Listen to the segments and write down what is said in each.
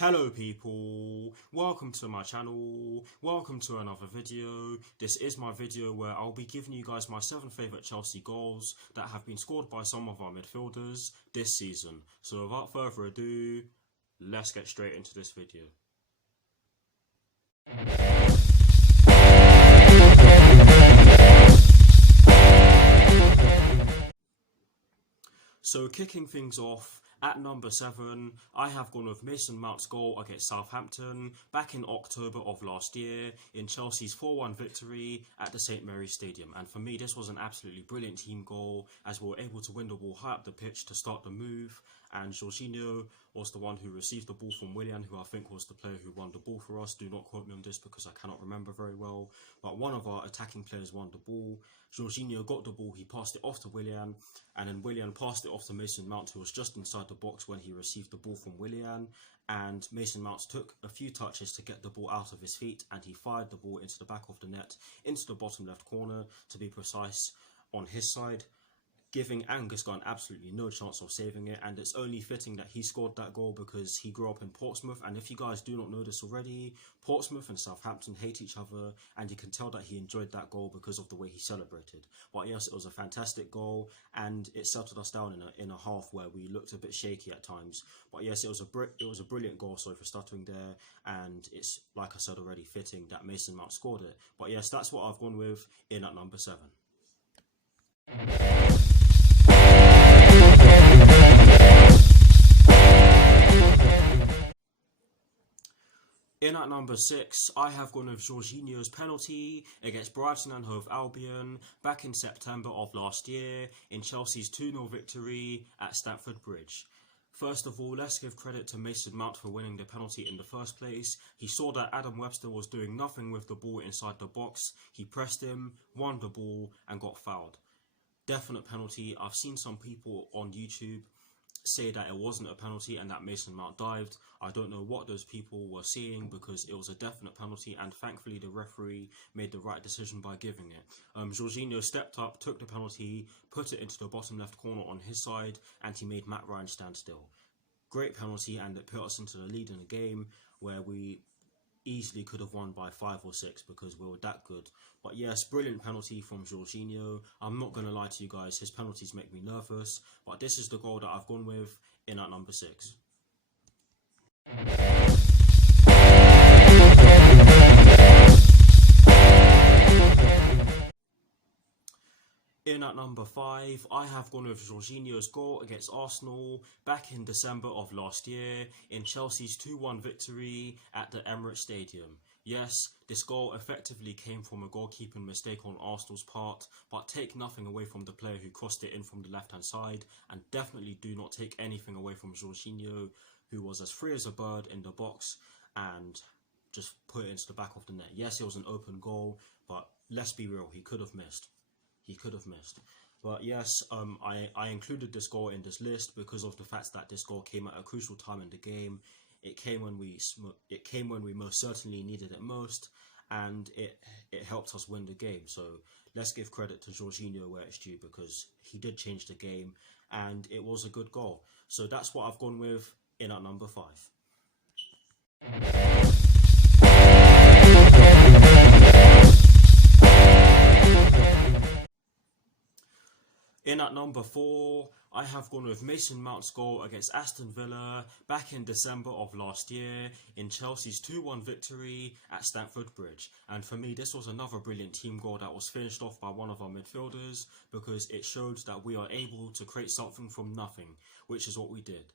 Hello people, welcome to my channel, welcome to another video. This is my video where I'll be giving you guys my 7 favourite Chelsea goals that have been scored by some of our midfielders this season. So without further ado, let's get straight into this video. So kicking things off, at number 7, I have gone with Mason Mount's goal against Southampton back in October of last year in Chelsea's 4-1 victory at the St Mary's Stadium. And for me, this was an absolutely brilliant team goal as we were able to win the ball high up the pitch to start the move. And Jorginho was the one who received the ball from Willian, who I think was the player who won the ball for us. Do not quote me on this because I cannot remember very well. But one of our attacking players won the ball. Jorginho got the ball, he passed it off to Willian, and then Willian passed it off to Mason Mount, who was just inside the box when he received the ball from Willian. And Mason Mount took a few touches to get the ball out of his feet, and he fired the ball into the back of the net, into the bottom left corner, to be precise, on his side, giving Angus Gunn absolutely no chance of saving it. And it's only fitting that he scored that goal because he grew up in Portsmouth, and if you guys do not know this already, Portsmouth and Southampton hate each other, and you can tell that he enjoyed that goal because of the way he celebrated. But yes, it was a fantastic goal, and it settled us down in a half where we looked a bit shaky at times. But yes, it was a brilliant goal, sorry for stuttering there, and it's, like I said already, fitting that Mason Mount scored it. But yes, that's what I've gone with in at number 7. In at number 6, I have gone with Jorginho's penalty against Brighton and Hove Albion back in September of last year in Chelsea's 2-0 victory at Stamford Bridge. First of all, let's give credit to Mason Mount for winning the penalty in the first place. He saw that Adam Webster was doing nothing with the ball inside the box. He pressed him, won the ball, and got fouled. Definite penalty. I've seen some people on YouTube say that it wasn't a penalty and that Mason Mount dived. I don't know what those people were seeing because it was a definite penalty, and thankfully the referee made the right decision by giving it. Jorginho stepped up, took the penalty, put it into the bottom left corner on his side, and he made Matt Ryan stand still. Great penalty, and it put us into the lead in a game where we easily could have won by 5 or 6 because we were that good. But yes, brilliant penalty from Jorginho. I'm not going to lie to you guys, his penalties make me nervous, but this is the goal that I've gone with in at number 6. In at number 5, I have gone with Jorginho's goal against Arsenal back in December of last year in Chelsea's 2-1 victory at the Emirates Stadium. Yes, this goal effectively came from a goalkeeping mistake on Arsenal's part, but take nothing away from the player who crossed it in from the left-hand side, and definitely do not take anything away from Jorginho, who was as free as a bird in the box and just put it into the back of the net. Yes, it was an open goal, but let's be real, he could have missed. He could have missed. But yes, I included this goal in this list because of the fact that this goal came at a crucial time in the game. It came when we most certainly needed it most, and it helped us win the game. So let's give credit to Jorginho where it's due because he did change the game and it was a good goal. So that's what I've gone with in at number 5. In at number 4, I have gone with Mason Mount's goal against Aston Villa back in December of last year in Chelsea's 2-1 victory at Stamford Bridge. And for me, this was another brilliant team goal that was finished off by one of our midfielders because it showed that we are able to create something from nothing, which is what we did.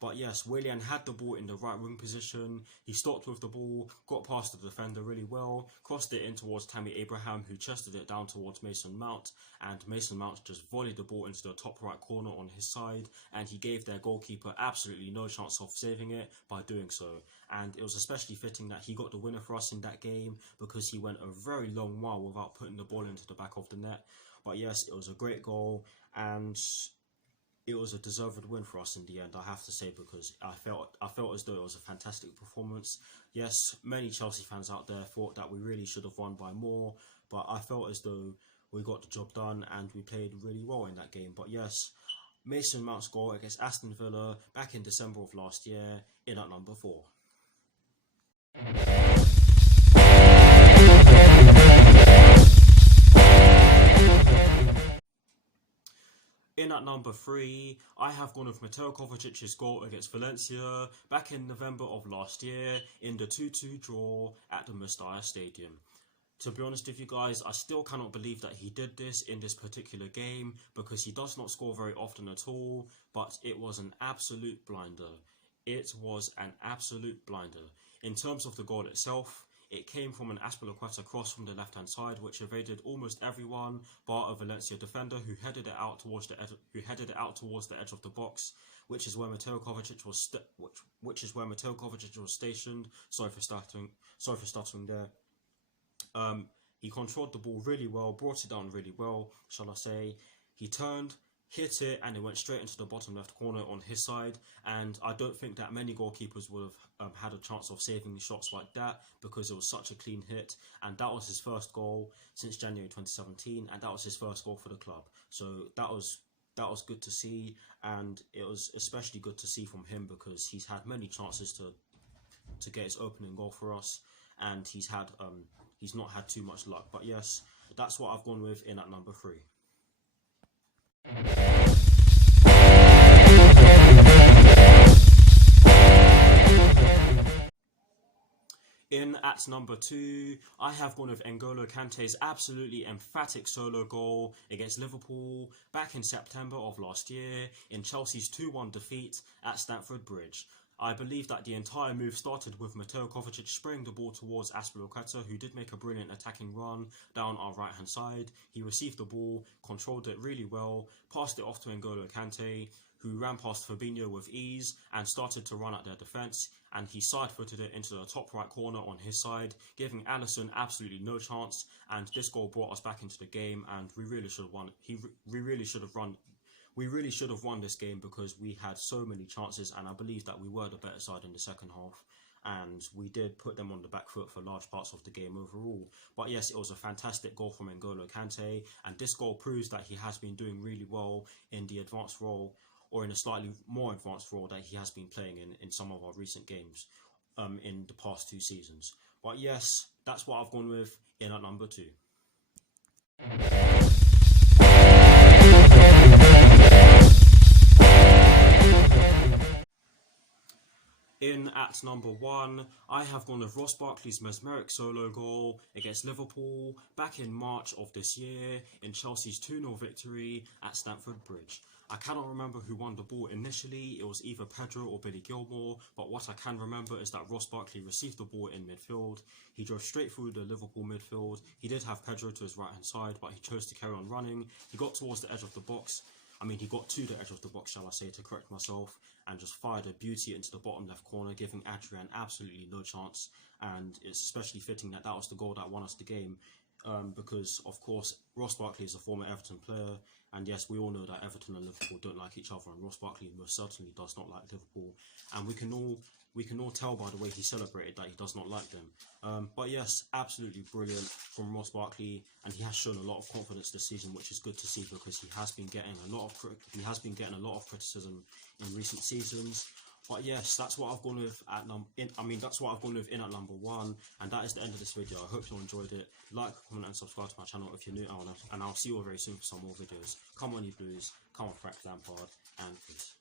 But yes, Willian had the ball in the right wing position. He stopped with the ball, got past the defender really well, crossed it in towards Tammy Abraham, who chested it down towards Mason Mount, and Mason Mount just volleyed the ball into the top right corner on his side, and he gave their goalkeeper absolutely no chance of saving it by doing so. And it was especially fitting that he got the winner for us in that game because he went a very long while without putting the ball into the back of the net. But yes, it was a great goal, and it was a deserved win for us in the end, I have to say, because I felt as though it was a fantastic performance. Yes, many Chelsea fans out there thought that we really should have won by more, but I felt as though we got the job done and we played really well in that game. But yes, Mason Mount's goal against Aston Villa back in December of last year in at number 4. In at number 3, I have gone with Mateo Kovacic's goal against Valencia back in November of last year in the 2-2 draw at the Mestalla Stadium. To be honest with you guys, I still cannot believe that he did this in this particular game because he does not score very often at all, but it was an absolute blinder. It was an absolute blinder. In terms of the goal itself, it came from an Azpilicueta cross from the left-hand side, which evaded almost everyone, bar a Valencia defender who headed it out towards the edge of the box, which is where Mateo Kovacic was stationed. Sorry for stuttering there. He controlled the ball really well, brought it down really well, shall I say. He turned, hit it, and it went straight into the bottom left corner on his side. And I don't think that many goalkeepers would have had a chance of saving shots like that because it was such a clean hit. And that was his first goal since January 2017, and that was his first goal for the club. So that was good to see, and it was especially good to see from him because he's had many chances to get his opening goal for us, and he's not had too much luck. But yes, that's what I've gone with in at number 3. In at number 2, I have gone with N'Golo Kante's absolutely emphatic solo goal against Liverpool back in September of last year in Chelsea's 2-1 defeat at Stamford Bridge. I believe that the entire move started with Mateo Kovacic spraying the ball towards Azpilicueta, who did make a brilliant attacking run down our right-hand side. He received the ball, controlled it really well, passed it off to N'Golo Kante, who ran past Fabinho with ease and started to run at their defence, and he side-footed it into the top right corner on his side, giving Alisson absolutely no chance, and this goal brought us back into the game, and we really should have won. We really should have won this game because we had so many chances, and I believe that we were the better side in the second half, and we did put them on the back foot for large parts of the game overall. But yes, it was a fantastic goal from N'Golo Kante, and this goal proves that he has been doing really well in the advanced role, or in a slightly more advanced role that he has been playing in some of our recent games in the past 2 seasons. But yes, that's what I've gone with in at number 2. In at number 1, I have gone with Ross Barkley's mesmeric solo goal against Liverpool back in March of this year in Chelsea's 2-0 victory at Stamford Bridge. I cannot remember who won the ball initially. It was either Pedro or Billy Gilmore, but what I can remember is that Ross Barkley received the ball in midfield. He drove straight through the Liverpool midfield. He did have Pedro to his right-hand side, but he chose to carry on running. He got towards the edge of the box. He got to the edge of the box, shall I say, to correct myself, and just fired a beauty into the bottom left corner, giving Adrian absolutely no chance. And it's especially fitting that that was the goal that won us the game, because, of course, Ross Barkley is a former Everton player, and yes, we all know that Everton and Liverpool don't like each other, and Ross Barkley most certainly does not like Liverpool, and we can all tell by the way he celebrated that he does not like them. But yes, absolutely brilliant from Ross Barkley, and he has shown a lot of confidence this season, which is good to see because he has been getting a lot of criticism in recent seasons. But yes, that's what I've gone with in at number 1, and that is the end of this video. I hope you enjoyed it. Like, comment, and subscribe to my channel if you're new, and I'll see you all very soon for some more videos. Come on, you Blues. Come on, Frank Lampard, and peace.